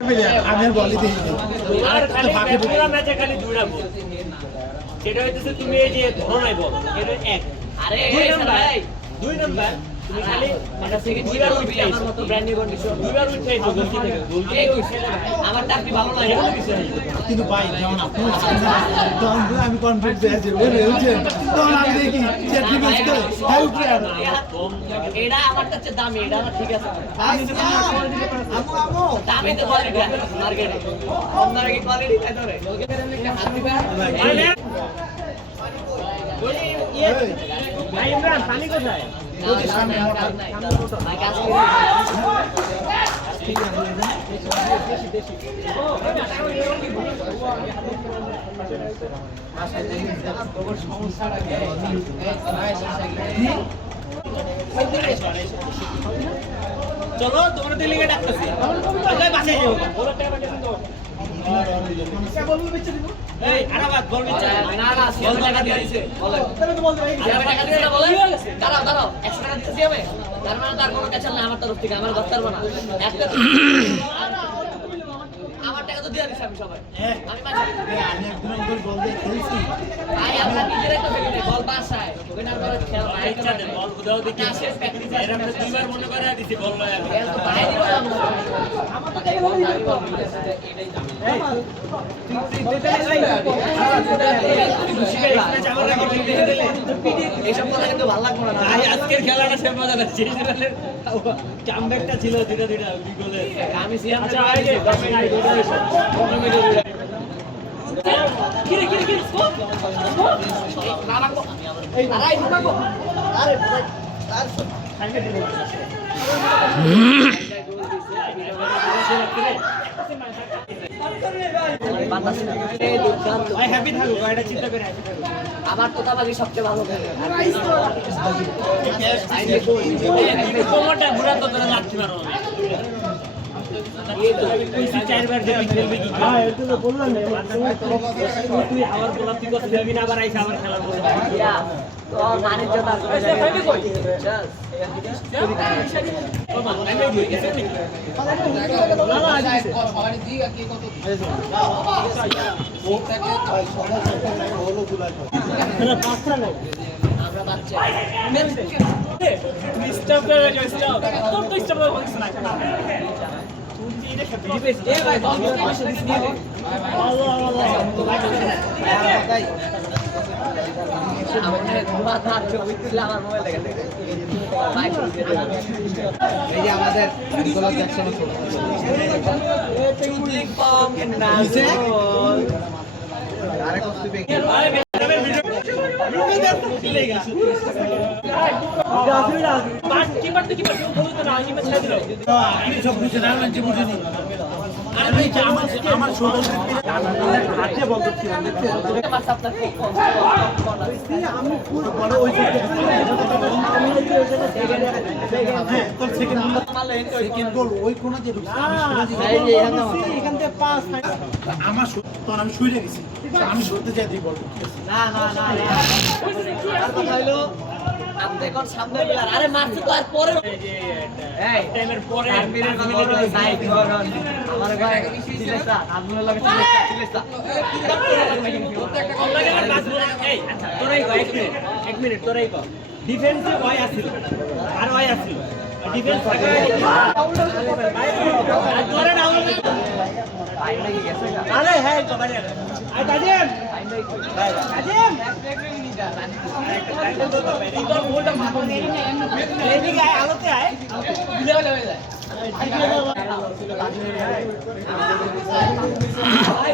আমি আর বলি দিই আর খালি পুরো ম্যাচে খালি দুইটা বল সেটা হইতেছে তুমি এই যে ধরো নাই বল এটা এক আরে দুই নাম্বার তুমি খালি মানে থেকে দুইবার উঠে আমার মতো ব্র্যান্ড নিউ কন্ডিশন দুইবার উঠে তো গোল কি থেকে গোল এই আমার টাকি ভালো লাগে কিন্তু ভাই যেমন আপনি তখন আমি কনফিডেন্স আছে বুঝছেন তখন আমি দেখি যে ডিফেন্স করে হ্যাঁ উঠে এটা আমারটা হচ্ছে দামি এটা আমার ঠিক আছে আমু আমু দামি তো কোয়ালিটি মার্কেটে আপনারা কি কোয়ালিটি খাই ধরে ভাই ইমরান পানি কোথায় সামনে ভাই কাজ চলো তোমরা দিল্লি কে ডাকতেছি আগে বাসে যাও বলো টাকা বাকি তো কে বলবো বেচে দিব এই আরাবাদ বল বেচে না না বল টাকা দিয়ে দিয়েছে বলে তাহলে তো বলতে আর টাকা দিতে না বলে দাঁড়াও দাঁড়াও 100 টাকা দিতেছি আমি তার মানে তার কোনো কাছে না আমার তরফ থেকে আমার করতে পারবো না একটা আমার টাকা তো দিয়ে দিছি আমি সবাই আমি মাঝে আমি একদম একদম বল দিয়ে খেলছি ভাই আমরা নিজেরাই তো ফেলি বল বাসায় ওইনার করে খেল নাই ইচ্ছা দে বল বুঝাও দেখি এর আমরা দুইবার মনে করে দিছি বল লয় আমি খেল তো বাইরে আমার তো টাকা বল এইসব কথা কিন্তু ভালো লাগবে না ভাই আজকের খেলাটা সে মজা না শেষ রানের কামব্যাকটা ছিল দুইটা দুই গোলের আমি সিয়াম আচ্ছা আই যে 10 মিনিট কিরে কিরে কিরে স্কোপ না লাগবো আরে ঢুকাবো আরে সাইডে দিলে ভাই হ্যাপি থাকো এটা চিন্তা করে হ্যাপি থাকো আমার তোতাবাজি সবচেয়ে ভালো খেলে কোমরটা ঘুরা তো তোরা লাগতে পারো চারবার দেখি খেলবে কি হ্যাঁ এটা তো বললাম না তুই আবার বলা তুই কথা খেলবি না আবার আইসা আবার খেলা বলবি তো মানের জন্য আমরা বাচ্চা স্টপ করে রাখো স্টপ তোর তো স্টপ করে বলছিস না এই যে আমাদের গোলাপ জ্যাকসন আরে কষ্ট পেয়ে আমি সব বুঝে না মানে বুঝিনি আরে ভাই আমার ছোট হাতে বল করছিলাম আমি পুরো বড় ওই হ্যাঁ তোর সেকেন্ড নাম্বার সেকেন্ড গোল ওই কোণা যে এখান থেকে পাস আমার তখন আমি শুয়ে গেছি আমি শুতে যাই দিই বল না না না আর কথা হইলো আপনি কোন সামনে প্লেয়ার আরে মারছে তো আর পরে এই টাইমের পরে আরবিরের কথা বলো যাই করুন আমার ভাই দিলেছা আব্দুল লাগে দিলেছা একটা কল লাগে আর পাস বল এই আচ্ছা তোরাই কয় এক মিনিট তোরাই কয় ডিফেন্সে ওয়াই আছিল আর ওয়াই আছিল ডিফেন্স থাকে আর তোরা ডাউন আইনা কি গেছে আরে হ্যাঁ কবারে আই তাজিম তাজিম তোর গোলটা মারো নি রেডি গায় আলোতে আয় দিলে হয়ে যায় ভাই